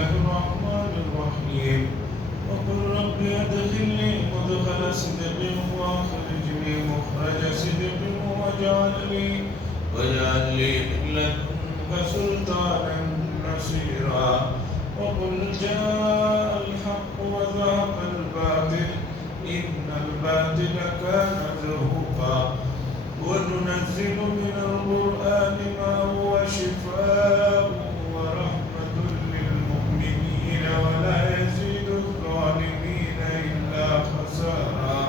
الله الرحمن الرحيم وقل رب أدخلني مدخل صدق وأخرجني مخرج صدق واجعل لي من لدنك سلطانا نصيرا وقل جاء الحق وذهب الباطل إن الباطل كان زهوقا وننزل من القرآن ما هو شفاء ورحمة للمؤمنين ولا يزيد الظالمين إلا خسارا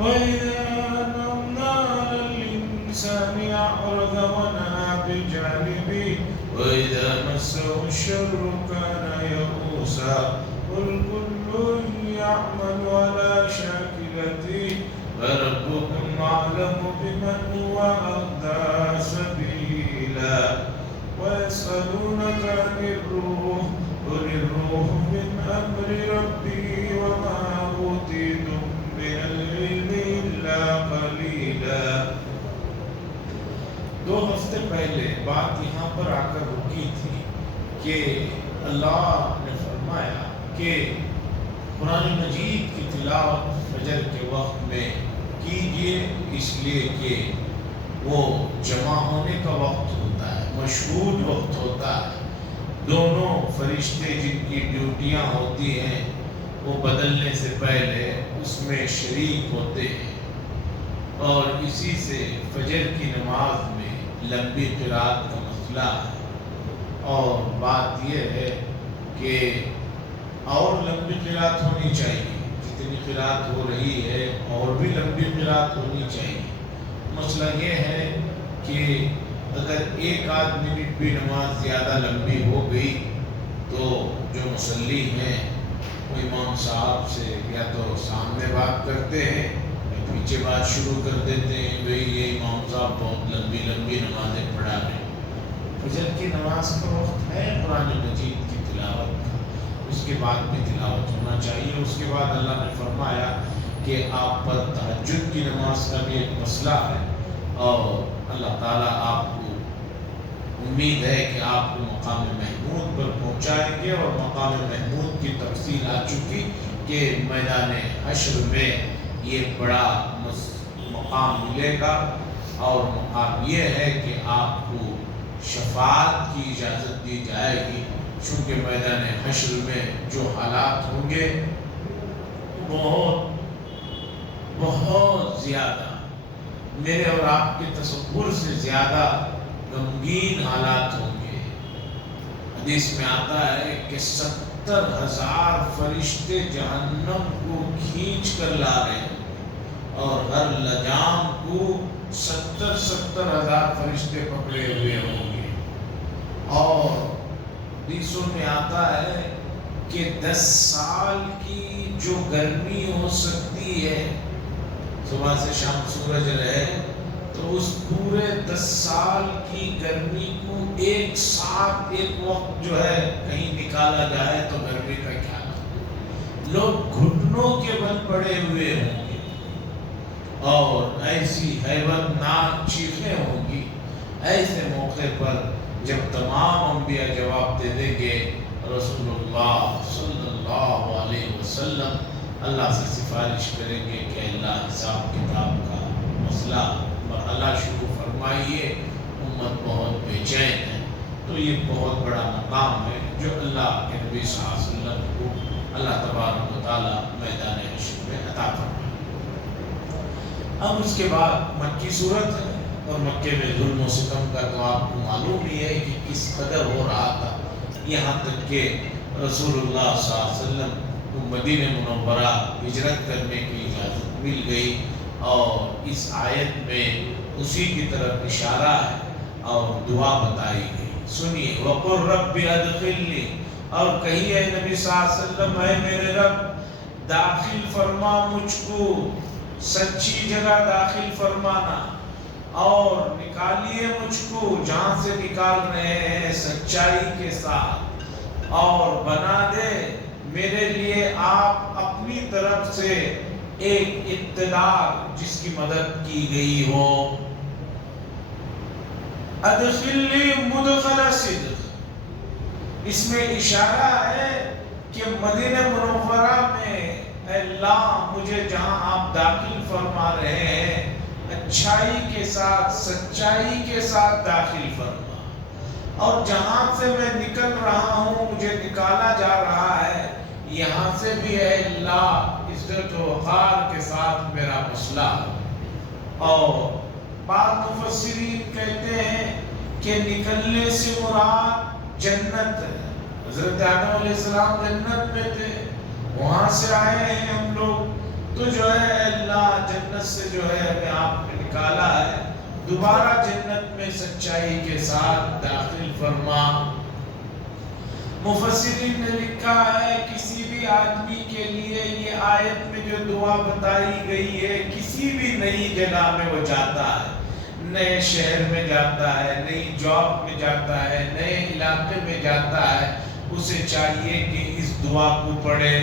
وإذا أنعمنا على الإنسان أعرض ونأى بجانبه وإذا مسه الشر كان يئوسا قل كل يعمل على شاكلته فربكم أعلم بمن هو أهدى سبيلا ويسألونك عن الروح قل الروح من أمر ربي وما أوتيتم من العلم إلا قليلا. 2 ہفتے پہلے بات یہاں پر آ کر رکی تھی کہ اللہ نے فرمایا کہ قرآن مجید کی تلاوت فجر کے وقت میں کیجئے، اس لیے کہ وہ جمع ہونے کا وقت ہوتا ہے، مشہود وقت ہوتا ہے. دونوں فرشتے جن کی ڈیوٹیاں ہوتی ہیں وہ بدلنے سے پہلے اس میں شریک ہوتے ہیں، اور اسی سے فجر کی نماز میں لمبی قرات کا مسئلہ ہے. اور بات یہ ہے کہ اور لمبی قرات ہونی چاہیے، جتنی قرات ہو رہی ہے اور بھی لمبی قرات ہونی چاہیے. مسئلہ یہ ہے کہ اگر 1-8 منٹ بھی نماز زیادہ لمبی ہو گئی تو جو مصلی ہیں وہ امام صاحب سے یا تو سامنے بات کرتے ہیں یا پیچھے بات شروع کر دیتے ہیں، بھئی یہ امام صاحب بہت لمبی نمازیں پڑھا رہے ہیں. فجر کی نماز کا وقت ہے قرآن مجید کی تلاوت کا، اس کے بعد بھی تلاوت ہونا چاہیے. اس کے بعد اللہ نے فرمایا کہ آپ پر تہجد کی نماز کا بھی ایک مسئلہ ہے، اور اللہ تعالیٰ آپ کو امید ہے کہ آپ کو مقام محمود پر پہنچائیں گے. اور مقام محمود کی تفصیل آ چکی کہ میدان حشر میں یہ بڑا مقام ملے گا، اور مقام یہ ہے کہ آپ کو شفاعت کی اجازت دی جائے گی، چونکہ میدان حشر میں جو حالات ہوں گے بہت زیادہ میرے اور آپ کے تصور سے زیادہ غمگین حالات ہوں گے. حدیث میں آتا ہے کہ 70,000 فرشتے جہنم کو کھینچ کر لا رہے ہیں، اور ہر لجام کو 70,000 فرشتے پکڑے ہوئے ہوں گے. اور حدیثوں میں آتا ہے کہ 10 سال کی جو گرمی ہو سکتی ہے، صبح سے شام سورج رہے، تو اس پورے 10 سال کی گرمی کو ایک ساتھ ایک وقت جو ہے کہیں نکالا جائے تو گرمی کا کیا ہے. لوگ گھٹنوں کے بل پڑے ہوئے ہوں گے، اور ایسی ہیبت ناک چیخیں ہوں گی. ایسے موقع پر جب تمام انبیاء جواب دے دیں گے، رسول اللہ صلی اللہ علیہ وسلم اللہ سے سفارش کریں گے کہ اللہ حساب کتاب کا مسئلہ مرحلہ شروع فرمائیے، امت بہت بے چین ہے. تو یہ بہت بڑا مقام ہے جو اللہ کے نبی صلی اللہ علیہ وسلم کو اللہ تبارک و تعالی میدان حشر میں عطا فرمائے. اب اس کے بعد مکی صورت ہے، اور مکے میں ظلم و ستم کا تو آپ کو معلوم ہی ہے کہ کس قدر ہو رہا تھا، یہاں تک کہ رسول اللہ صلی اللہ علیہ وسلم کو مدینہ منورہ ہجرت کرنے کی اجازت مل گئی. اور اس آیت میں اسی کی طرف اشارہ ہے اور دعا بتائی گئی. سنیے، وَقُلْ رَبِّ أَدْخِلْنِي، اور کہیے اے نبی صلی اللہ علیہ وسلم، اے میرے رب داخل فرما مجھ کو، سچی جگہ داخل فرمانا، اور نکالیے مجھ کو جہاں سے نکال رہے ہیں سچائی کے ساتھ، اور بنا دے میرے لیے آپ اپنی طرف سے ایک اقتدار جس کی مدد کی گئی ہو. ادخلنی مدخل صدق، اس میں اشارہ ہے کہ مدینہ منورہ میں اے اللہ مجھے جہاں آپ داخل فرما رہے ہیں اچھائی کے ساتھ سچائی کے ساتھ داخل فرما، اور جہاں سے میں نکل رہا ہوں مجھے نکالا جا رہا ہے یہاں سے بھی اے اللہ عزت و وقار کے ساتھ میرا مسئلہ ہو۔ اور بعض مفسرین کہتے ہیں کہ نکلنے سے مراد جنت ہے۔ حضرت آدم علیہ السلام جنت میں تھے، وہاں سے آئے ہیں ہم لوگ، تو جو ہے اللہ جنت سے جو ہے ہمیں آپ نے نکالا ہے، دوبارہ جنت میں سچائی کے ساتھ داخل فرما۔ مفسرین نے لکھا ہے کسی بھی آدمی کے لیے یہ آیت میں جو دعا بتائی گئی ہے، کسی بھی نئی جگہ میں وہ جاتا ہے، نئے شہر میں جاتا ہے، نئی جاب میں جاتا ہے، نئے علاقے میں جاتا ہے، اسے چاہیے کہ اس دعا کو پڑھے،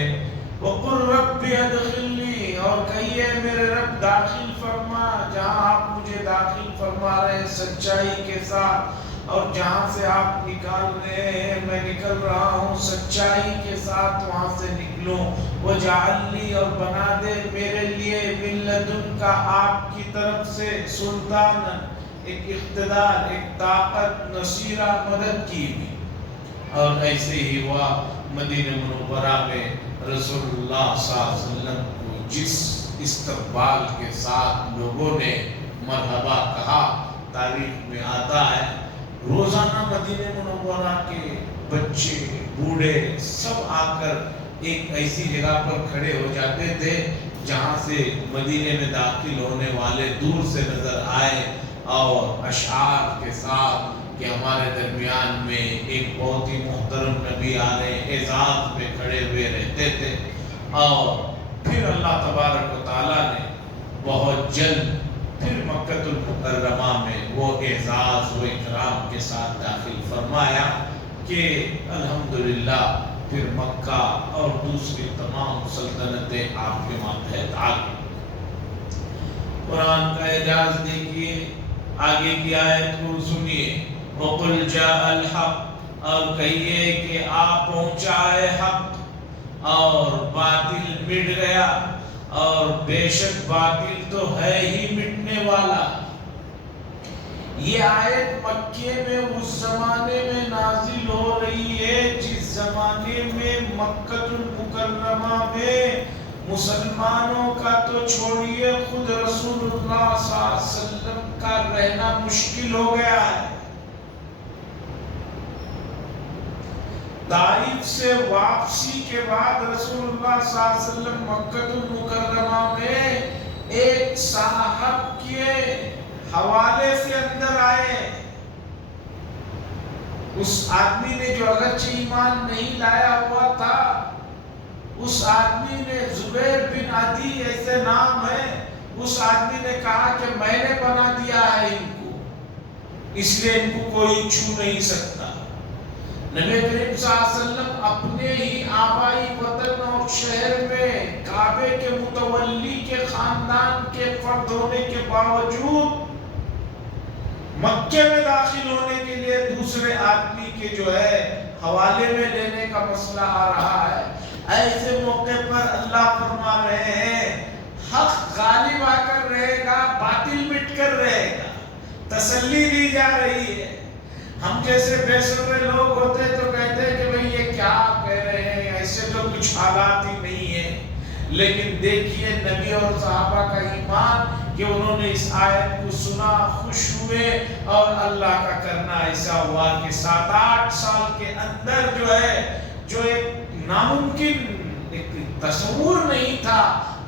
وَقُلْ رَبِّ اَدْخِلْنِي، اور کہیے میرے رب داخل فرما جہاں آپ مجھے داخل فرما رہے ہیں سچائی کے ساتھ، اور جہاں سے آپ نکال رہے ہیں میں نکل رہا ہوں سچائی کے ساتھ وہاں سے نکلوں، وَجَعَلْ لِي، اور بنا دے میرے لیے مِن لَدُنْکَ آپ کی طرف سے سلطان، ایک اقتدار، ایک طاقت، نصیرہ، مدد کی بھی۔ اور ایسے ہی ہوا مدینہ منورہ میں رسول اللہ صلی اللہ علیہ وسلم کو جس استقبال کے ساتھ لوگوں نے مرحبا کہا، تاریخ میں آتا ہے روزانہ مدینہ منورہ کے بچے بوڑھے سب آ کر ایک ایسی جگہ پر کھڑے ہو جاتے تھے جہاں سے مدینے میں داخل ہونے والے دور سے نظر آئے، اور اشعار کے ساتھ کہ ہمارے درمیان میں ایک بہت ہی محترم نبی آ رہے ہیں، اعزاز میں کھڑے ہوئے رہتے تھے۔ اور پھر اللہ تبارک و تعالیٰ نے بہت جلد پھر مکہ المکرمہ میں وہ اعزاز و اکرام کے ساتھ داخل فرمایا کہ الحمدللہ پھر مکہ اور دوسری تمام سلطنتیں آپ کے ماتحت آ گئی۔ قرآن کا اعجاز دیکھیے، آگے کی آیت کو سنیے، وَقُلْ جَاءَ الْحَقُّ، اور کہیے کہ آپ پہنچا ہے حق اور باطل مٹ گیا، اور بے شک باطل تو ہے ہی مٹنے والا۔ یہ آیت مکے میں اس زمانے میں نازل ہو رہی ہے جس زمانے میں مکہ المکرمہ میں مسلمانوں کا تو چھوڑیے خود رسول اللہ صلی اللہ علیہ وسلم کا رہنا مشکل ہو گیا ہے۔ طائف سے واپسی کے بعد رسول اللہ صلی اللہ علیہ وسلم مکہ المکرمہ میں ایک صاحب کے حوالے سے اندر آئے۔ اس آدمی نے جو اگرچہ ایمان نہیں لایا ہوا تھا، اس آدمی نے زبیر بن عدی ایسے نام ہے، اس آدمی نے کہا کہ میں نے بنا دیا ہے ان کو، اس لیے ان کو کوئی چھو نہیں سکتا۔ نبی کریم صلی اللہ علیہ وسلم اپنے ہی آبائی وطن اور شہر میں کعبے کے متولی کے خاندان کے فرد ہونے کے باوجود مکے میں داخل ہونے کے لیے دوسرے آدمی کے جو ہے حوالے میں لینے کا مسئلہ آ رہا ہے۔ ایسے موقع پر اللہ فرما رہے ہیں حق غالب آ کر رہے گا، باطل مٹ کر رہے گا، تسلی دی جا رہی ہے۔ ہم جیسے بے صبر لوگ ہوتے تو کہتے ہیں کہ بھئی یہ کیا کہہ رہے ہیں، ایسے تو کچھ حالات ہی نہیں ہیں، لیکن دیکھیے نبی اور صحابہ کا ایمان کہ انہوں نے اس آیت کو سنا، خوش ہوئے، اور اللہ کا کرنا ایسا ہوا کہ 7-8 سال کے اندر جو ایک ناممکن ایک تصور نہیں تھا،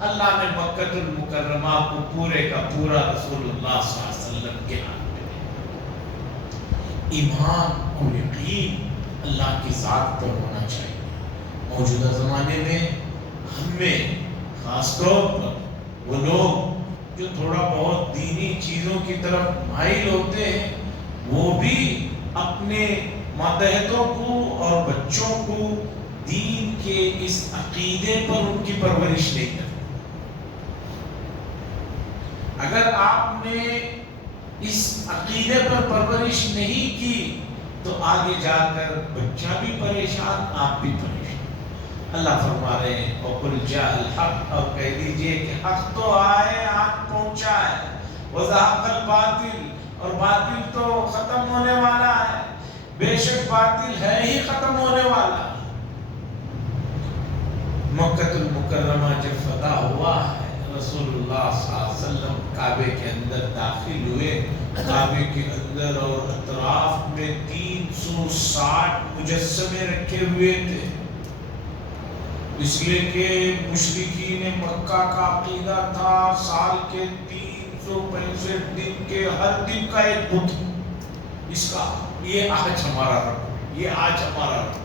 اللہ نے مکہ المکرمہ کو پورے کا پورا رسول اللہ صلی اللہ علیہ وسلم کے ہاتھ میں دیا۔ ایمان اور یقین اللہ کی ذات پر ہونا چاہیے۔ موجودہ زمانے میں ہمیں خاص طور پر وہ لوگ جو تھوڑا بہت دینی چیزوں کی طرف مائل ہوتے ہیں، وہ بھی اپنے ماتحتوں کو اور بچوں کو دین کے اس عقیدے پر ان کی پرورش نہیں کرتے۔ اگر آپ نے اس عقیدے پر پرورش نہیں کی تو آگے جا کر بچہ بھی پریشان، آپ بھی پریشان۔ اللہ فرما رہے ہیں وَقُلْ جَاءَ الْحَقُّ، اور کہہ دیجئے کہ حق تو آئے، آج پہنچا ہے، وَزَهَقَ الْبَاطِلُ، اور باطل تو ختم ہونے والا ہے، بے شک باطل ہے ہی ختم ہونے والا۔ مکہ المکرمہ جب فتح ہوا ہے، رسول اللہ صلی اللہ علیہ وسلم کعبے کے اندر داخل ہوئے، کعبے کے اندر اور اطراف میں 360 مجسمے رکھے ہوئے تھے، اس لیے کہ مشرکین مکہ کا عقیدہ تھا سال کے 365 دن کے ہر دن کا ایک بت، اس کا یہ آج ہمارا رب، یہ آج ہمارا رب۔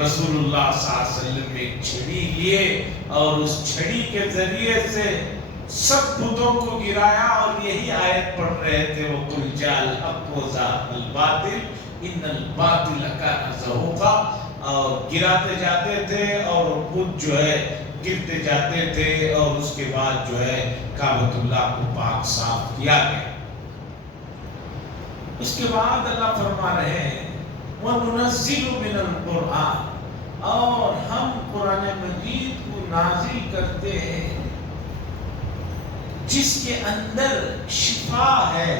رسول اللہ صلی اللہ علیہ وسلم نے ایک چھڑی لیے اور اس چھڑی کے ذریعے سے سب بتوں کو گرایا اور یہی آیت پڑھ رہے تھے وَقُلْ جَاءَ الْحَقُّ وَزَهَقَ الْبَاطِلُ إِنَّ الْبَاطِلَ كَانَ زَهُوقًا، اور گراتے جاتے تھے اور بت جو ہے گرتے جاتے تھے، اور اس کے بعد جو ہے کعبۃ اللہ کو پاک صاف کیا گیا۔ اس کے بعد اللہ فرما رہے ہیں وَنُنَزِّلُ مِنَ الْقُرْآنِ، اور ہم قرآن مجید کو نازل کرتے ہیں جس کے اندر شفا ہے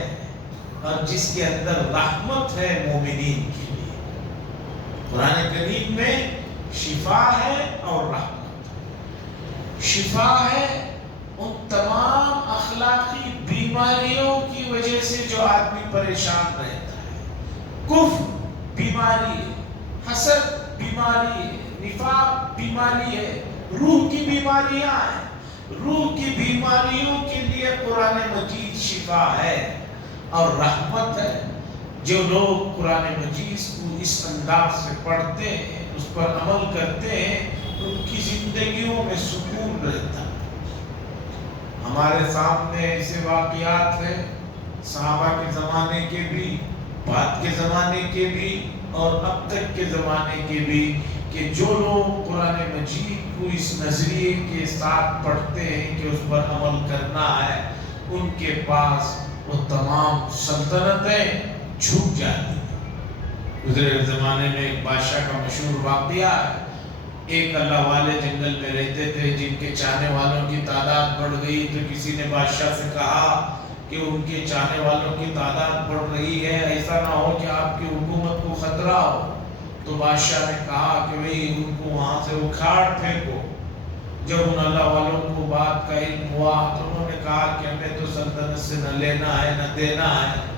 اور جس کے اندر رحمت ہے مومنین کے لیے۔ قرآن کریم میں شفا ہے اور رحمت۔ شفا ہے ان تمام اخلاقی بیماریوں کی وجہ سے جو آدمی پریشان رہتا ہے، کفر بیماری ہے، حسد بیماری ہے، نفاق بیماری ہے، روح کی بیماریاں ہیں، روح کی بیماریوں کے لیے قرآن مجید شفا ہے اور رحمت ہے۔ جو لوگ قرآن مجید کو اس انداز سے پڑھتے ہیں، اس پر عمل کرتے ہیں، ان کی زندگیوں میں سکون رہتا ہے۔ ہمارے سامنے ایسے واقعات ہیں صحابہ کے زمانے کے بھی، بعد کے زمانے کے بھی اور اب تک کے زمانے کے بھی، کہ جو لوگ قرآن مجید کو اس نظریے کے ساتھ پڑھتے ہیں کہ اس پر عمل کرنا ہے، ان کے پاس وہ تمام سلطنتیں چھوٹ جاتی ہیں۔ گزرے زمانے میں ایک بادشاہ کا مشہور واقعہ ہے، ایک اللہ والے جنگل میں رہتے تھے جن کے چاہنے والوں کی تعداد بڑھ گئی، تو کسی نے بادشاہ سے کہا کہ ان کے چاہنے والوں کی تعداد بڑھ رہی ہے، ایسا نہ ہو کہ آپ کی حکومت کو خطرہ ہو۔ تو بادشاہ نے کہا کہ بھئی ان کو وہاں سے اکھاڑ پھینکو۔ جب ان اللہ والوں کو بات کا علم ہوا تو انہوں نے کہا کہ ہمیں تو سلطنت سے نہ لینا ہے نہ دینا ہے،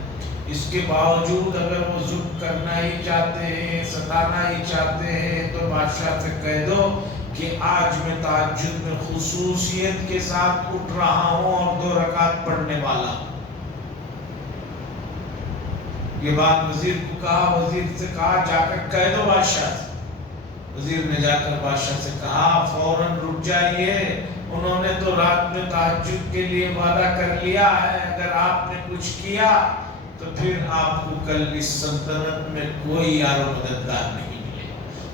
اس کے باوجود اگر وہ ظلم کرنا ہی چاہتے ہیں، ستانا ہی چاہتے ہیں، تو بادشاہ سے کہہ دو کہ آج میں تہجد میں خصوصیت کے ساتھ اٹھ رہا ہوں اور 2 رکعت پڑھنے والا ہوں۔ یہ بات وزیر کو کہا، وزیر سے کہا جا کر کہہ دو بادشاہ سے۔ وزیر نے جا کر بادشاہ سے کہا فوراً رک جائیے، انہوں نے تو رات میں تہجد کے لیے وعدہ کر لیا ہے، اگر آپ نے کچھ کیا تو پھر آپ کو کل اس سلطنت میں کوئی یار و مددگار نہیں ملے۔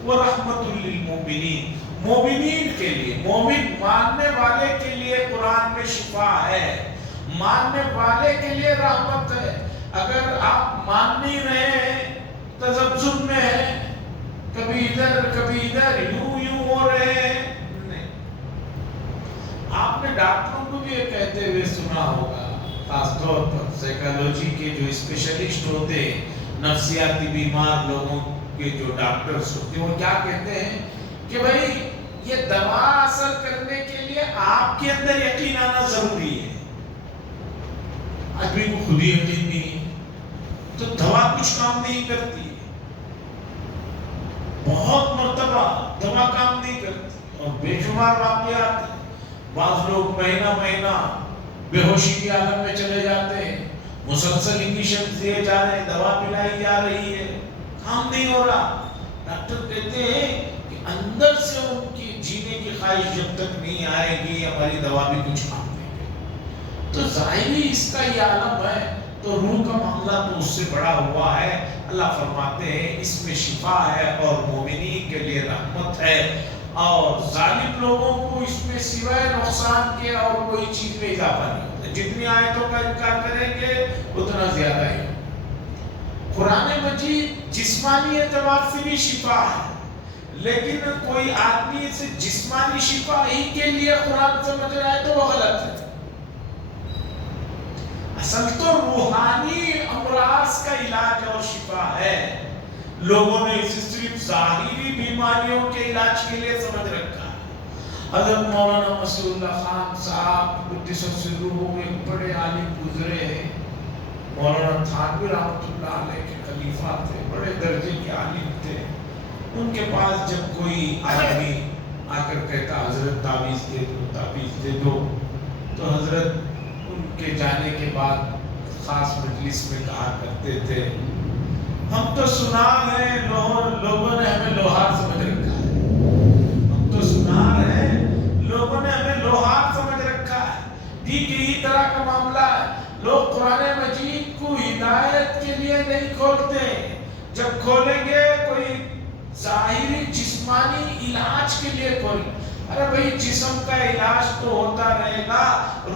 وہ رحمت للمومنین، مومنین کے لیے، مومن ماننے والے کے لیے قرآن میں شفا ہے، ماننے والے کے لیے رحمت ہے۔ اگر آپ مان نہیں رہے ہیں، تذبذب میں ہیں، کبھی ادھر یوں ہو رہے ہیں، نہیں۔ آپ نے ڈاکٹروں کو بھی یہ کہتے ہوئے سنا ہوگا، خاص طور پر سائیکالوجی کے جو اسپیشلسٹ ہوتے ہیں، نفسیاتی بیمار لوگوں کے جو ڈاکٹرز ہوتے ہیں، وہ کیا کہتے ہیں کہ بھئی یہ دوا اثر کرنے کے لیے آپ کے اندر یقین آنا ضروری ہے۔ آدمی کو خود ہی یقین نہیں ہے تو دوا کچھ کام نہیں کرتی ہے۔ بہت مرتبہ دوا کام نہیں کرتی اور بے شمار واقعات ہیں۔ بعض لوگ مہینہ بے ہوشی کے عالم میں چلے جاتے ہیں، مسلسل انجیکشن دیے جا رہے ہیں، دوا پلائی جا رہی ہے، کام نہیں ہو رہا۔ ڈاکٹر کہتے ہیں کہ اندر سے ان کی جینے کی خواہش جب تک نہیں آئے گی ہماری دوا بھی کچھ کام نہیں کرے۔ تو ظاہری اس کا یہ عالم ہے، تو روح کا معاملہ تو اس سے بڑا ہوا ہے۔ اللہ فرماتے ہیں اس میں شفا ہے اور مومنین کے لیے رحمت ہے، اور ظالم لوگوں کو اس میں سوائے نقصان کے اور کوئی چیز میں اضافہ نہیں ہوتا۔ جتنی آیتوں کا انکار کریں گے اتنا زیادہ ہی۔ قرآن مجید جسمانی اعتبار سے بھی شفا ہے، لیکن کوئی آدمی اسے جسمانی شفا ہی کے لیے قرآن سمجھ رہا ہے تو وہ غلط ہے۔ اصل تو روحانی امراض کا علاج اور شفا ہے، لوگوں نے اسے صرف ظاہری بیماریوں کے علاج کے لیے سمجھ رکھا ہے۔ حضرت مولانا مسعود اللہ خان صاحب قدس سرہ ایک بڑے عالم گزرے ہیں، مولانا تھانوی رحمۃ اللہ علیہ کے خلیفہ تھے، بڑے درجے کے عالم تھے۔ ان کے پاس جب کوئی آدمی آ کر کہتا حضرت تعویذ دے دو تعویذ دے دو، تو حضرت ان کے جانے کے بعد خاص مجلس میں کہا کرتے تھے ہم تو سنار ہیں، لوگوں نے ہمیں لوہار سمجھ رکھا ہے، ہم تو سنار ہیں، لوگوں نے ہمیں لوہار سمجھ رکھا ہے۔ ٹھیک یہی طرح کا معاملہ ہے، لوگ قرآن مجید کو ہدایت کے لیے نہیں کھولتے، جب کھولیں گے کوئی ظاہری جسمانی علاج کے لیے کھولیں۔ ارے بھئی جسم کا علاج تو ہوتا رہے گا،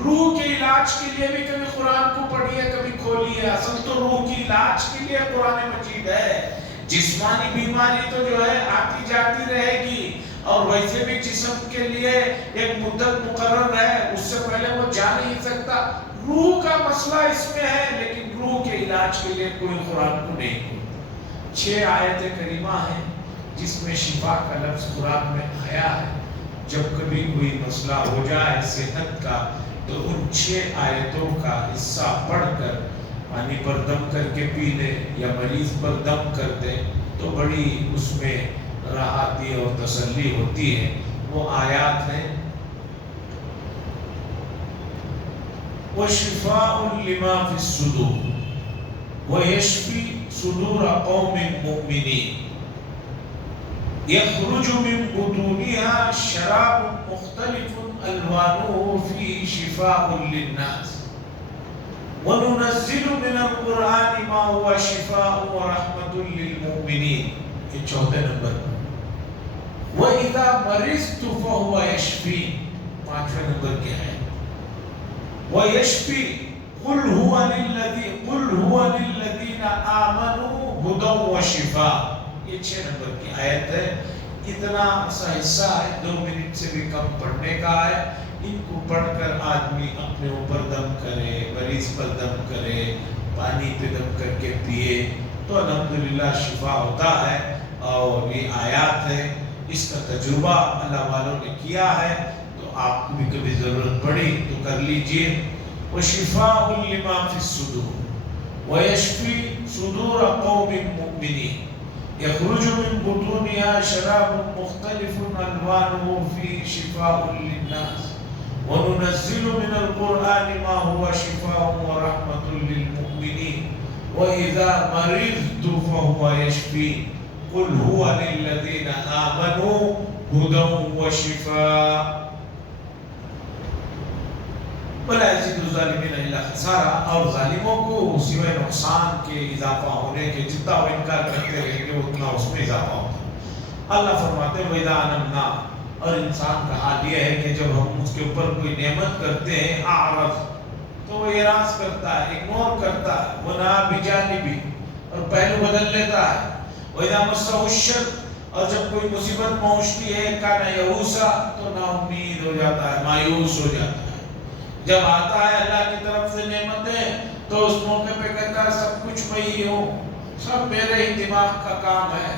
روح کے علاج کے لیے بھی کبھی قرآن کو پڑھیے کبھی کھولیے۔ اصل تو روح کی علاج کے لیے قرآن مجید ہے، جسمانی بیماری تو جو ہے آتی جاتی رہے گی، اور ویسے بھی جسم کے لیے ایک مدت مقرر ہے، اس سے پہلے وہ جا نہیں سکتا۔ روح کا مسئلہ اس میں ہے، لیکن روح کے علاج کے لیے کوئی قرآن کو نہیں کھولتا۔ 6 آیت کریمہ ہیں جس میں شفا کا لفظ قرآن میں آیا ہے۔ جب کبھی کوئی مسئلہ ہو جائے صحت کا تو ان 6 آیتوں کا حصہ پڑھ کر پانی پر دم کر کے پی لے یا مریض پر دم کر دے تو بڑی اس میں راحتی اور تسلی ہوتی ہے۔ وہ آیات ہیں وَشِفَاءٌ لِمَا فِي الصُّدُورِ وَيَشْفِي صُدُورَ قَوْمٍ مُؤْمِنِينَ يخرج من بطونها شراب مختلف ألوانه فيه شفاء للناس وننزل من القرآن ما هو شفاء ورحمة للمؤمنين۔ یہ 4 نمبر۔ وَإِذَا مَرِضْتُ فَهُوَ يَشْفِينِ، 5 نمبر کیا ہے؟ وَيَشْفِي قُلْ هُوَ لِلَّذِينَ آمَنُوا هُدًى وَشِفَاءً۔ یہ 6 نمبر کی آیت ہے۔ اتنا سا حصہ ہے، 2 منٹ سے بھی کم پڑھنے کا ہے۔ ان کو پڑھ کر آدمی اپنے اوپر دم کرے، مریض پر دم کرے، پانی پہ دم کر کے پیے تو الحمدللہ شفا ہوتا ہے۔ اور یہ آیات ہے، اس کا تجربہ اللہ والوں نے کیا ہے، تو آپ کو بھی کبھی ضرورت پڑی تو کر لیجئے۔ وَشِفَاءٌ لِمَا فِي الصُّدُورِ وَيَشْفِي صُدُورَ قَوْمٍ مُؤْمِنِينَ يخرج من بطونها شراب مختلف ألوانه فيه شفاء للناس وننزل من القرآن ما هو شفاء ورحمة للمؤمنين وإذا مرضت فهو يشفين قل هو للذين آمنوا هدى وشفاء ولا يزيد الظالمين الا خسارا۔ اور ظالموں کو سوائے نقصان کے اضافہ ہونے کے، جتنا وہ انکار کرتے رہیں گے اتنا اس میں اضافہ ہوتا۔ اللہ فرماتے ہیں وَإِذَا أَنَمْنَا، اور انسان کا حال یہ ہے کہ جب ہم اس کے اوپر کوئی نعمت کرتے ہیں اعرض، تو وہ اعراض کرتا ہے، اگنور کرتا ہے، وہ نا بجانبی، اور پہلو بدل لیتا ہے۔ وَإِذَا مَسَّهُ الشَّرُّ، اور جب کوئی مصیبت پہنچتی ہے كَانَ يَئُوسًا، تو نا امید ہو جاتا ہے، مایوس ہو جاتا ہے۔ جب آتا ہے اللہ کی طرف سے نعمتیں تو اس موقع پہ کہتا ہے سب کچھ میں ہی ہوں، سب میرے ہی دماغ کا کام ہے،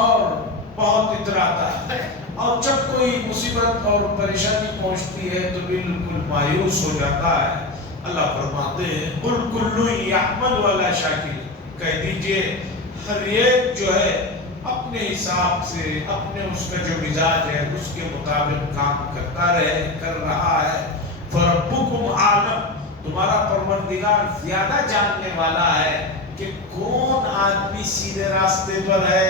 اور بہت اتراتا ہے۔ اور جب کوئی مصیبت اور پریشانی پہنچتی ہے تو بالکل مایوس ہو جاتا ہے۔ اللہ فرماتے ہیں قُلْ كُلٌّ يَعْمَلُ عَلَى شَاكِلَتِهِ، کہہ دیجئے ہر ایک جو ہے اپنے حساب سے، اپنے اس کا جو مزاج ہے اس کے مطابق کام کرتا رہے، کر رہا ہے۔ فَرَبُّكُمْ عَالَمُ، تمہارا پروردگار زیادہ جاننے والا ہے کہ کون آدمی سیدھے راستے پر ہے۔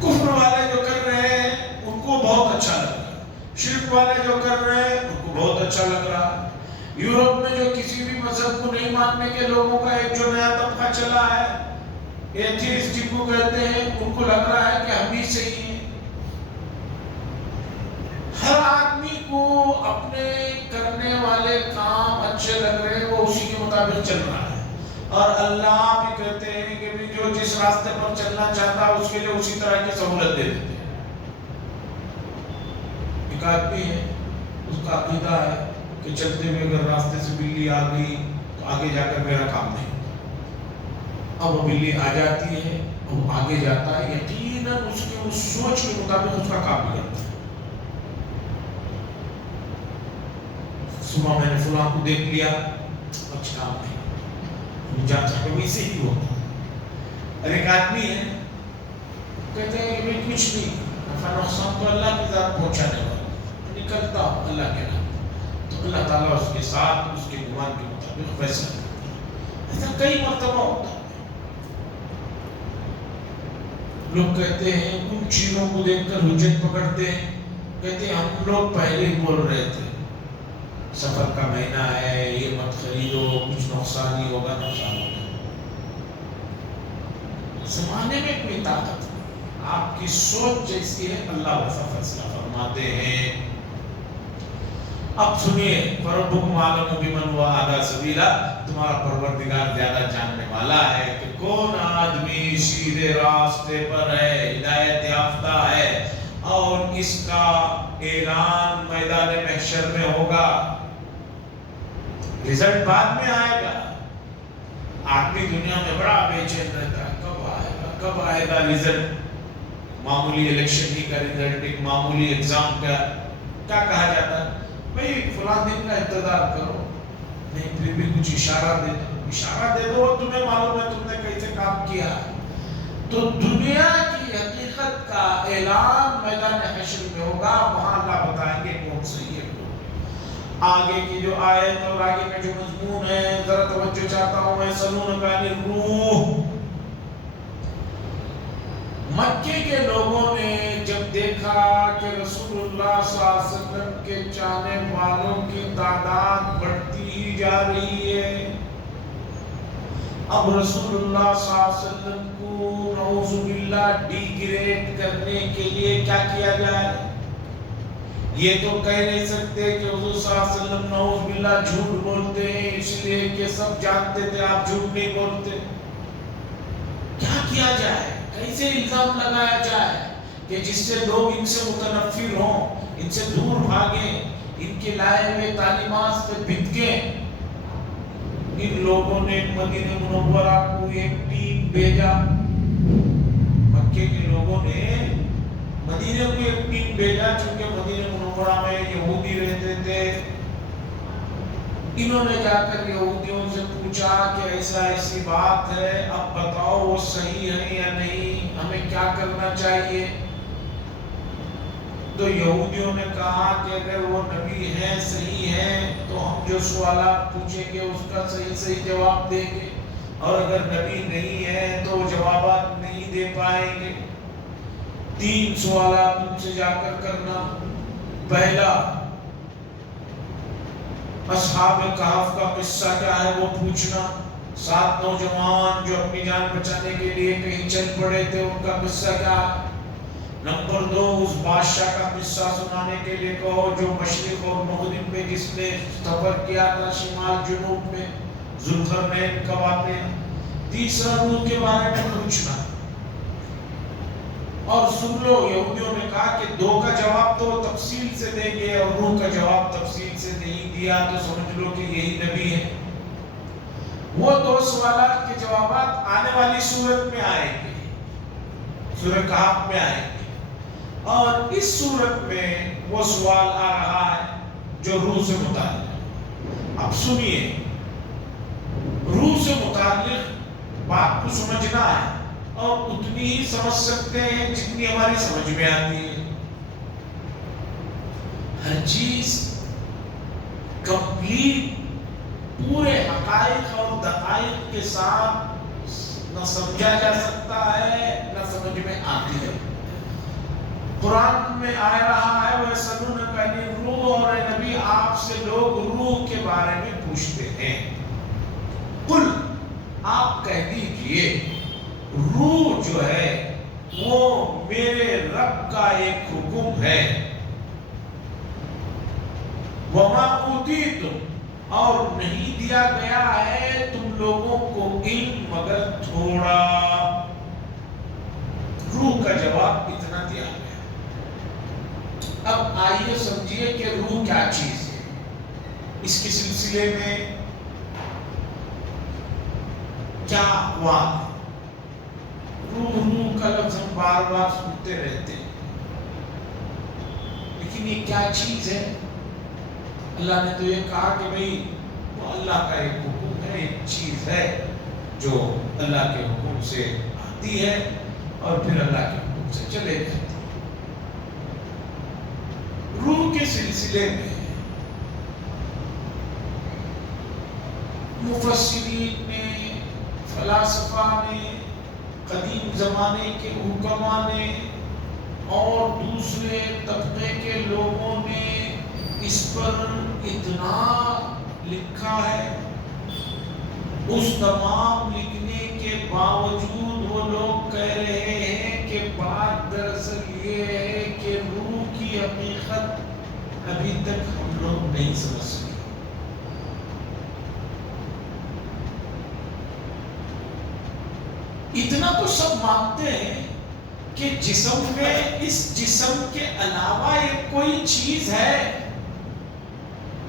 کفر والے جو کر رہے ہیں ان کو بہت اچھا لگ رہا ہے، شرک والے جو کر رہے ہیں ان کو بہت اچھا لگ رہا ہے۔ یورپ میں جو کسی بھی مذہب کو نہیں ماننے کے لوگوں کا ایک جو نیا طبقہ چلا ہے، ایتھیسٹ جن کو کہتے ہیں، ان کو لگ رہا ہے کہ ہم ہی صحیح ہیں۔ ہر آدمی کو اپنے کرنے والے کام اچھے لگ رہے ہیں، وہ اسی کے مطابق چل رہا ہے، اور اللہ بھی کہتے ہیں کہ بھی جو جس راستے پر چلنا چاہتا ہے اس کے لیے اسی طرح کی سہولت دے دیتے ہیں۔ ایک آدمی ہے، اس کا عقیدہ ہے کہ چلتے ہوئے اگر راستے سے بلی آ گئی تو آگے جا کر میرا کام نہیں ہوتا، اب وہ بلی آ جاتی ہے، وہ آگے جاتا ہے، یقیناً اس کے اس سوچ کے مطابق اس کا کام بھی کرتا ہے۔ صبح میں نے فلاں کو دیکھ لیا، اچھا کام نہیں، جانتا کہ ویسے ہی ہوتا۔ اور ایک آدمی ہے، کہتے ہیں کہ میں کچھ نہیں، نفع نقصان تو اللہ کی ذات پہنچانے والا، نکلتا ہوں اللہ کے نام، تو اللہ تعالیٰ اس کے ساتھ اس کے گمان کے مطابق فیصلہ کرتا ہے۔ ایسا کئی مرتبہ ہوتا ہے۔ لوگ کہتے ہیں ان چیزوں کو دیکھ کر حجت پکڑتے ہیں، کہتے ہیں ہم لوگ پہلے ہی بول رہے تھے سفر کا مہینہ ہے، یہ مت خریدو، کچھ نقصان ہی ہوگا، نقصان ہوگا۔ زمانے میں کوئی طاقت نہیں، آپ کی سوچ جیسی ہے اللہ ویسا فیصلہ فرماتے ہیں۔ اب سنیے، فربکم اعلم بمن هو اهدی سبیلا، تمہارا پروردگار زیادہ جاننے والا ہے کہ کون آدمی سیدھے راستے پر ہے، ہدایت یافتہ ہے، اور اس کا اعلان میدان محشر میں ہوگا، رزلٹ بعد میں آئے گا۔ آدمی دنیا میں بڑا بے چین رہتا ہے، کب آئے گا رزلٹ، معمولی الیکشن ہی کا رزلٹ، ایک معمولی ایگزام کا کیا کہا جاتا ہے، بھئی فلاں دن کا انتظار کرو، نہیں پھر بھی کچھ اشارہ دے دو، تمہیں معلوم ہے تم نے کیسے کام کیا۔ تو دنیا کی حقیقت کا اعلان میدان حشر میں ہوگا، وہاں اللہ بتائیں گے کون صحیح ہے۔ آگے کی جو آیت اور آگے کا جو مضمون ہے ذرا توجہ چاہتا ہوں میں، یسألونک عن الروح۔ مکے کے لوگوں نے جب دیکھا کہ رسول اللہ صلی اللہ علیہ وسلم کے چاہنے والوں کی تعداد بڑھتی ہی جا رہی ہے، اب رسول اللہ صلی اللہ علیہ وسلم کو نعوذ باللہ ڈی گریڈ کرنے کے لیے کیا کیا جائے؟ یہ تو کہہ نہیں سکتے کہ حضور صلی اللہ علیہ وسلم نعوذ باللہ جھوٹ بولتے ہیں اس لیے کہ سب جانتے تھے آپ جھوٹ نہیں بولتے۔ کیا کیا جائے، کیسے الزام لگایا جائے کہ جس سے لوگ ان سے متنفر ہوں، ان سے دور بھاگیں، ان کے لائے ہوئے تعلیمات سے بھٹکیں۔ ان لوگوں نے مدینہ منورہ کو ایک ٹیم بھیجا، مکے کے لوگوں نے مدینہ کو ایک ٹیم بھیجا، چونکہ مدینہ منورہ میں یہودی رہتے تھے۔ انہوں نے جا کر یہودیوں سے پوچھا کہ ایسا ایسی بات ہے، اب بتاؤ وہ صحیح ہے یا نہیں، ہمیں کیا کرنا چاہیے؟ تو یہودیوں نے کہا کہ اگر وہ نبی ہیں، صحیح ہیں، تو ہم جو سوالات پوچھیں گے اس کا صحیح صحیح جواب دیں گے، اور اگر نبی نہیں ہیں تو جوابات نہیں دے پائیں گے۔ 3 سوالات ان سے جا کر کرنا۔ پہلا، اصحاب کہف کا قصہ کیا ہے وہ پوچھنا، 7 نوجوان جو اپنی جان بچانے کے لیے کہیں چل پڑے تھے، ان کا قصہ کیا ہے۔ نمبر 2، اس بادشاہ کا قصہ سنانے کے لیے کہو جو مشرق اور مغرب میں جس نے سفر کیا تھا، شمال جنوب میں، ذوالقرنین کا واقعہ۔ تیسرا، روح کے بارے میں پوچھنا، اور سن لو یہودیوں نے کہا کہ 2 کا جواب تو تفصیل سے دیں گے اور روح کا جواب تفصیل سے نہیں دیا تو سمجھ لو کہ یہی نبی ہے۔ وہ 2 سوالات کے جوابات آنے والی صورت میں آئیں گے، سورہ کہف میں آئیں گے، اور اس صورت میں وہ سوال آ رہا ہے جو روح سے متعلق ہے۔ اب سنیے، روح سے متعلق بات کو سمجھنا ہے، اور اتنی ہی سمجھ سکتے ہیں جتنی ہماری سمجھ میں آتی ہے۔ ہر چیز کمپلیٹ پورے حقائق اور دقائق کے ساتھ نہ سمجھا جا سکتا ہے نہ سمجھ میں آتی ہے۔ قرآن میں آ رہا ہے وَيَسْأَلُونَكَ عَنِ الرُّوحِ، اور اے نبی آپ سے لوگ روح کے بارے میں پوچھتے ہیں۔ قل، آپ کہہ دیجئے روح جو ہے وہ میرے رب کا ایک حکم ہے۔ وما اوتیتم، اور نہیں دیا گیا ہے تم لوگوں کو علم مگر تھوڑا. روح کا جواب اتنا دیا گیا. اب آئیے سمجھیے کہ روح کیا چیز ہے. اس کے سلسلے میں کیا اقوال ہے. روح کا لفظ ہم بار بار سنتے رہتے ہیں، لیکن یہ کیا چیز ہے؟ اللہ نے تو یہ کہا کہ بھئی وہ اللہ کا ایک حکم ہے، ایک چیز ہے جو اللہ کے حکم سے آتی ہے اور پھر اللہ کے حکم سے چلے جاتی ہے. روح کے سلسلے میں مفسرین نے، فلاسفہ نے، قدیم زمانے کے حکماء نے اور دوسرے طبقے کے لوگوں نے اس پر اتنا لکھا ہے. اس تمام لکھنے کے باوجود وہ لوگ کہہ رہے ہیں کہ بات دراصل یہ ہے کہ روح کی حقیقت ابھی تک ہم لوگ نہیں سمجھ سکے. اتنا تو سب مانتے ہیں کہ جسم میں اس جسم کے علاوہ ایک کوئی چیز ہے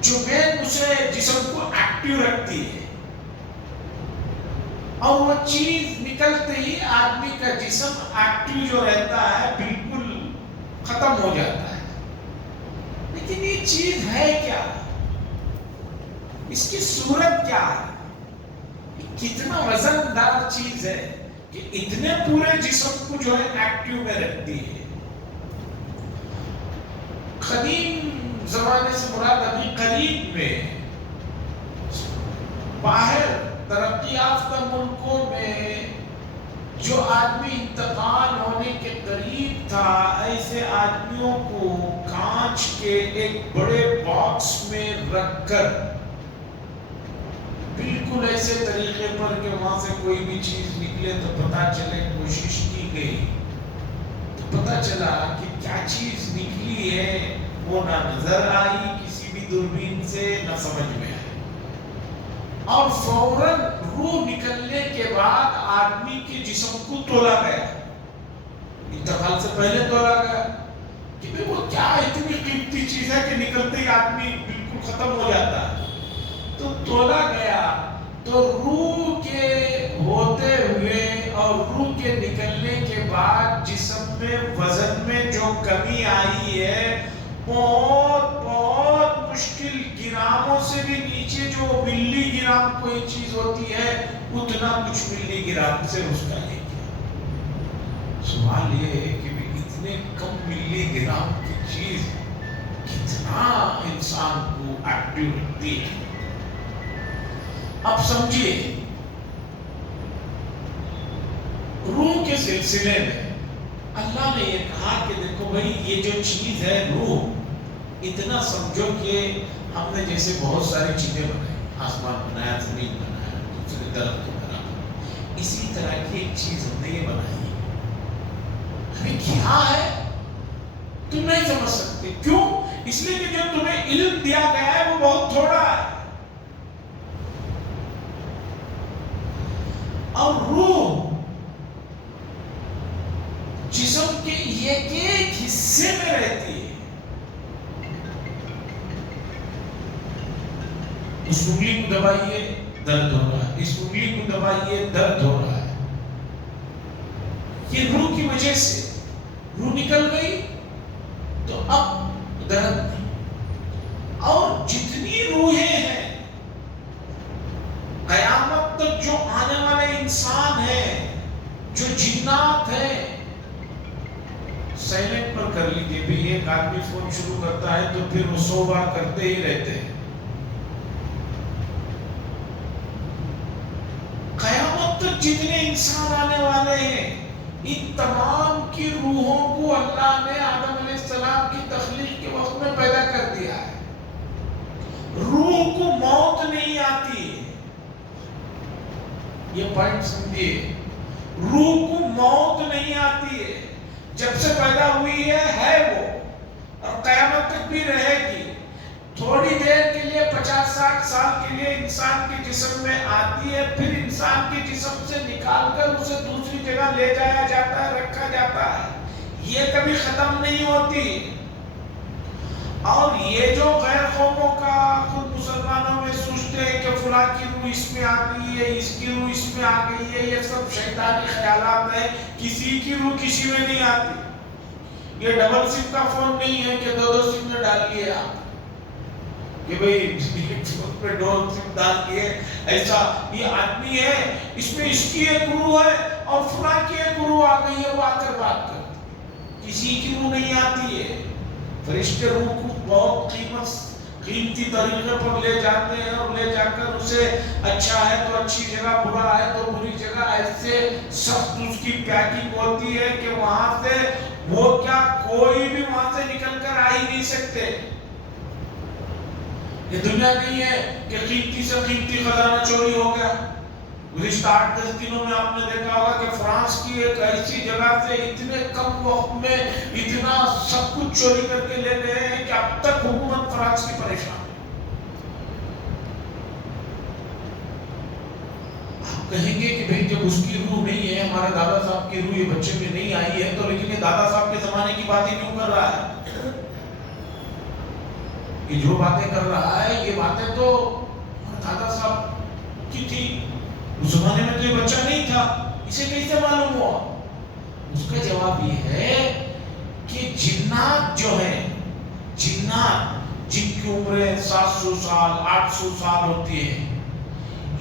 جو اسے جسم کو ایکٹیو رکھتی ہے، اور وہ چیز نکلتے ہی آدمی کا جسم ایکٹیو جو رہتا ہے بالکل ختم ہو جاتا ہے. لیکن یہ چیز ہے کیا؟ اس کی صورت کیا ہے؟ کتنا وزن دار چیز ہے کہ اتنے پورے جسم کو جو ہے ایکٹیو میں رکھتی ہے. قدیم زمانے سے مراد ابھی قریب میں باہر ترقی یافتہ ملکوں میں جو آدمی انتقال ہونے کے قریب تھا، ایسے آدمیوں کو کانچ کے ایک بڑے باکس میں رکھ کر بالکل ایسے طریقے پر کہ وہاں سے کوئی بھی چیز نکلے تو پتا چلے، کوشش کی گئی تو پتا چلا کہ کیا چیز نکلی ہے وہ نہ نظر آئی کسی بھی دوربین سے، نہ سمجھ میں آئی. اور فوراً روح نکلنے کے بعد آدمی کے جسم کو تولا گیا، انتقال سے پہلے تولا گیا کہ وہ کیا اتنی قیمتی چیز ہے کہ نکلتے ہی آدمی بالکل ختم ہو جاتا ہے. تو تولا گیا تو روح کے ہوتے ہوئے اور روح کے نکلنے کے بعد جسم میں وزن میں جو کمی آئی ہے، بہت بہت مشکل گراموں سے بھی نیچے جو ملی گرام کوئی چیز ہوتی ہے اتنا کچھ ملی گرام سے اس کا نہیں کیا. سوال یہ ہے کہ اتنے کم ملی گرام کی چیز کتنا انسان کو ایکٹیو رکھتی ہے. اب سمجھیے روح کے سلسلے میں اللہ نے یہ کہا کہ دیکھو بھائی یہ جو چیز ہے روح، اتنا سمجھو کہ ہم نے جیسے بہت ساری چیزیں بنائی، آسمان بنایا، زمین بنایا، دوسرے درخت بنا، اسی طرح کی ایک چیز ہم نے یہ بنائی ہے. ہمیں کیا ہے تم نہیں سمجھ سکتے. کیوں؟ اس لیے کہ جو تمہیں علم دیا گیا ہے وہ بہت تھوڑا ہے. اور روح جسم کے ایک ایک حصے میں رہتی ہے. اس انگلی کو دبائیے درد ہو رہا ہے، اس انگلی کو دبائیے درد ہو رہا ہے. یہ روح کی وجہ سے روح نکل گئی تو اب درد نہیں. اور جتنی روحیں ہیں قیامت تک جو آنے والے انسان ہیں، جو جنات ہیں، سائلنٹ پر کر لیجیے بھی. ایک آدمی فون شروع کرتا ہے تو پھر وہ 100 بار کرتے ہی رہتے ہیں. قیامت تک جتنے انسان آنے والے ہیں ان تمام کی روحوں کو اللہ نے آدم علیہ السلام کی تخلیق کے وقت میں پیدا کر دیا ہے. روح کو موت نہیں آتی ہے، یہ پوائنٹ سمجھیے. روح کو موت نہیں آتی ہے، جب سے پیدا ہوئی ہے وہ، اور قیامت تک بھی رہے گی. تھوڑی دیر کے لیے 50-60 سال کے لیے انسان کے جسم میں آتی ہے، پھر انسان کے جسم سے نکال کر اسے دوسری جگہ لے جایا جاتا ہے، رکھا جاتا ہے، یہ کبھی ختم نہیں ہوتی۔ اور یہ جو غیر قوموں کا خود مسلمانوں میں سوچتے ہیں کہ فلاں کی روح اس میں آ گئی ہے، اس کی روح اس میں آ گئی ہے، یہ سب شیطانی خیالات ہیں، کسی کی روح کسی میں نہیں آتی۔ یہ ڈبل سم کا فون نہیں ہے کہ دو سم میں ڈال لیے آپ کہ بھئی فون پہ 2 سم ڈال لیے، ایسا یہ آدمی ہے، اس میں اس کی ایک روح ہے اور فلاں کی ایک روح آ گئی ہے، وہ آ کر بات کرتی، کسی کی روح نہیں آتی ہے۔ فرشتے روح کو بہت قیمتی طریقے پر لے جاتے ہیں اور لے جا کر اسے اچھا ہے تو اچھی جگہ، برا ہے تو بری جگہ، ایسے سخت اس کی پیکنگ ہوتی ہے کہ وہاں سے وہ کیا کوئی بھی وہاں سے نکل کر آ ہی نہیں سکتے۔ یہ دنیا نہیں ہے کہ قیمتی سے قیمتی خزانہ چوری ہو گیا۔ گزشتہ 8-10 دنوں میں آپ نے دیکھا ہوگا کہ فرانس کی ایک ایسی جگہ سے اتنے کم وقت میں اتنا سب کچھ چوری کر کے لے گئے ہیں کہ اب تک حکومت فرانس کی پریشان ہے۔ آپ کہیں گے کہ بھئی جب اس کی روح نہیں ہے، ہمارے دادا صاحب کی روح یہ بچے میں نہیں آئی ہے، تو لیکن یہ دادا صاحب کے زمانے کی باتیں کیوں کر رہا ہے؟ یہ جو باتیں کر رہا ہے یہ باتیں تو دادا صاحب کی تھی، اس زمانے میں تو یہ بچہ نہیں تھا، اسے کیسے معلوم ہوا؟ اس کا جواب یہ ہے کہ جنات جو ہیں، جنات جن کی عمریں 700 سال 800 سال ہوتی ہے،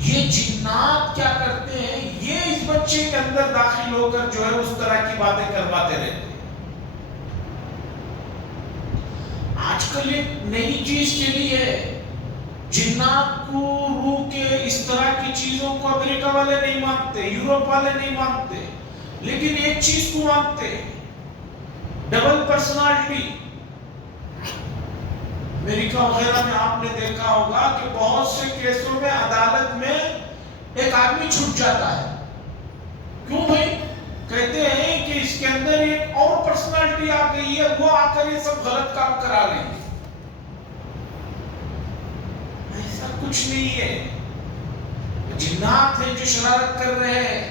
یہ جنات کیا کرتے ہیں، یہ اس بچے کے اندر داخل ہو کر جو ہے اس طرح کی باتیں کرواتے رہتے ہیں۔ آج کل ایک نئی چیز چلی ہے، جنات کو، روح کے اس طرح کی چیزوں کو امریکہ والے نہیں مانتے، یورپ والے نہیں مانتے، لیکن ایک چیز کو مانتے، ڈبل پرسنالٹی۔ امریکہ وغیرہ میں آپ نے دیکھا ہوگا کہ بہت سے کیسوں میں عدالت میں ایک آدمی چھوٹ جاتا ہے، کیوں بھائی؟ کہتے ہیں کہ اس کے اندر ایک اور پرسنالٹی آ گئی ہے، وہ آ کر یہ سب غلط کام کرا رہی ہے۔ ایسا کچھ نہیں ہے، جنات ہیں جو شرارت کر رہے ہیں،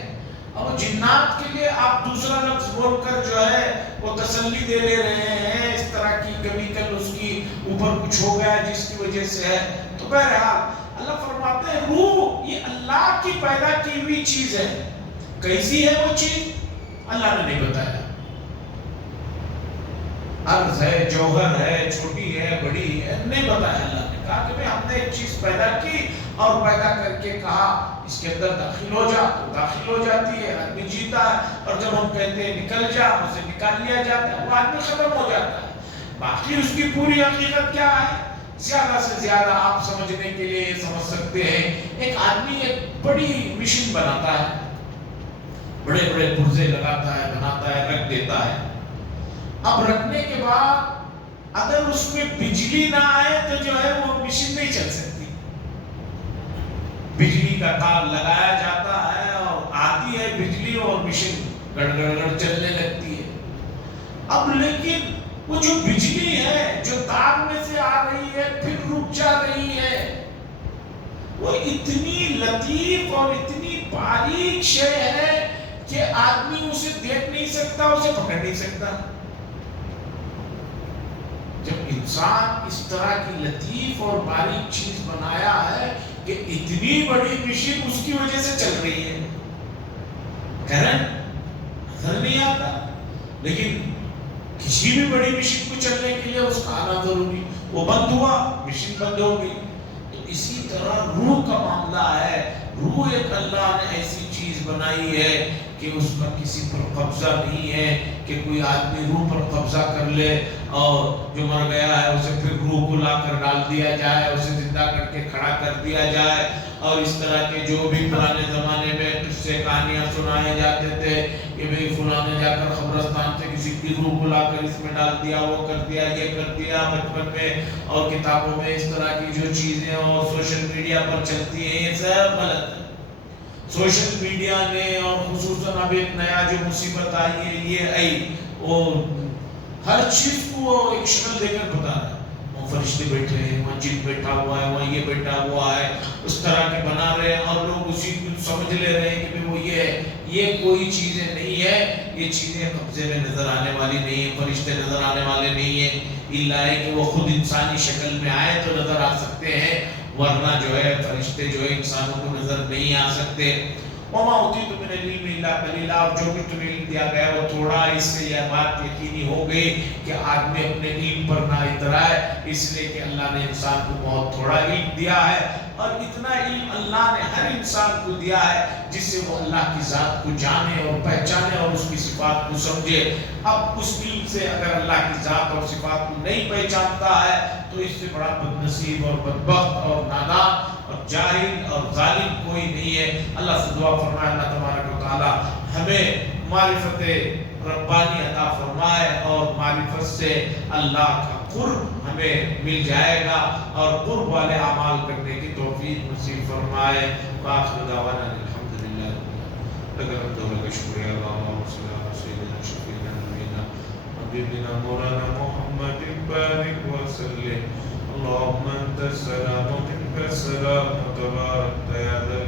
اور جنات کے لیے آپ دوسرا لفظ بول کر جو ہے وہ تسلی دے لے رہے ہیں، اس طرح کی کیمیکل اس کی اوپر کچھ ہو گیا جس کی وجہ سے ہے۔ تو بہرحال اللہ فرماتے ہیں روح یہ اللہ کی پیدا کی ہوئی چیز ہے، کیسی ہے وہ چیز اللہ نے نہیں بتایا، عرض ہے، جوہر ہے، چھوٹی ہے، بڑی ہے، نہیں بتایا۔ اللہ نے کہا کہ ہم نے ایک چیز پیدا کی اور پیدا کر کے کہا اس کے اندر داخل ہو جا، تو داخل ہو جاتی ہے، آدمی جیتا ہے، اور جب ہم کہتے ہیں نکل جا، اسے نکال لیا جاتا ہے، وہ آدمی ختم ہو جاتا ہے۔ باقی اس کی پوری حقیقت کیا ہے، زیادہ سے زیادہ آپ سمجھنے کے لیے یہ سمجھ سکتے ہیں، ایک آدمی ایک بڑی مشین بناتا ہے، بڑے بڑے پرزے لگاتا ہے، بناتا ہے، رکھ دیتا ہے۔ اب رکھنے کے بعد اگر اس میں بجلی نہ آئے تو جو ہے وہ مشین نہیں چل سکتی، بجلی کا تار لگایا جاتا ہے اور آتی ہے بجلی اور مشین گڑ گڑ گڑ چلنے لگتی ہے۔ اب لیکن وہ جو بجلی ہے جو تار میں سے آ رہی ہے پھر رک جا رہی ہے، وہ اتنی لطیف اور اتنی باریک شے ہے کہ آدمی اسے دیکھ نہیں سکتا، اسے پکڑ نہیں سکتا۔ جب انسان اس طرح کی لطیف اور باریک چیز بنایا ہے کہ اتنی بڑی مشین اس کی وجہ سے چل رہی ہے، کرنٹ نظر نہیں آتا، لیکن کسی بھی بڑی مشین کو چلنے کے لیے اس کا آنا ضروری، وہ بند ہوا مشین بند ہو گئی۔ تو اسی طرح روح کا معاملہ ہے، روح ایک اللہ نے ایسی چیز بنائی ہے کہ اس کا کسی پر قبضہ نہیں ہے کہ کوئی آدمی روح پر قبضہ کر لے اور جو مر گیا ہے اسے پھر روح کو لا کر ڈال دیا جائے، اسے زندہ کر کے کھڑا کر دیا جائے، اور اس طرح کے جو بھی پرانے زمانے میں قصے کہانیاں سنائے جاتے تھے کہ بھئی فلاں نے جا کر قبرستان سے کسی کی روح کو لا کر اس میں ڈال دیا، وہ کر دیا، یہ کر دیا، بچپن میں اور کتابوں میں اس طرح کی جو چیزیں اور سوشل میڈیا پر چلتی ہیں، یہ سب غلط ہے۔ سوشل میڈیا نے اور خصوصاً اب ایک نیا جو مصیبت آئی ہے یہ آئی، وہ ہر چیز کو ایک شکل دے کر بتا رہا ہے، وہ فرشتے بیٹھے ہیں، وہاں جن بیٹھا ہوا ہے، وہاں یہ بیٹھا ہوا ہے، اس طرح کے بنا رہے ہیں اور لوگ اسی کو سمجھ لے رہے ہیں کہ وہ یہ ہے. یہ کوئی چیزیں نہیں ہے، یہ چیزیں قبضے میں نظر آنے والی نہیں ہیں، فرشتے نظر آنے والے نہیں ہیں. اللہ ہے کہ وہ خود انسانی شکل میں آئے تو نظر آ سکتے ہیں، ورنہ جو ہے فرشتے جو ہے انسانوں کو نظر نہیں آ سکتے. وما اوتیتم من العلم الا قلیلا، اور جو بھی تمہیں علم دیا گیا وہ تھوڑا. اس سے یہ بات یقینی ہو گئی کہ آدمی اپنے علم پر نہ اترائے، اس لیے کہ اللہ نے انسان کو بہت تھوڑا علم دیا ہے، اور اتنا علم اللہ نے ہر انسان کو دیا ہے جس سے وہ اللہ کی ذات کو جانے اور پہچانے اور اس کی صفات کو سمجھے. اب اس علم سے اگر اللہ کی ذات اور صفات کو نہیں پہچانتا ہے تو اس سے بڑا بدنصیب اور بدبخت اور نادان اور جاہل اور ظالم کوئی نہیں ہے. اللہ سے دعا فرمائے اللہ تبارک و تعالی ہمیں معرفت ربانی عطا فرمائے، اور معرفت سے اللہ کا قرب ہمیں مل جائے گا، اور قرب والے اعمال کرنے کی توفیق نصیب فرمائے. وآخر دعوانا الحمدللہ لک الحمد شکریہ. اللہم صلی اللہ علیہ سیدنا شفیعنا نبینا حبیبنا مولانا محمد بارک وسلم. اللہم انت السلام و منک السلام تبارک یا ذا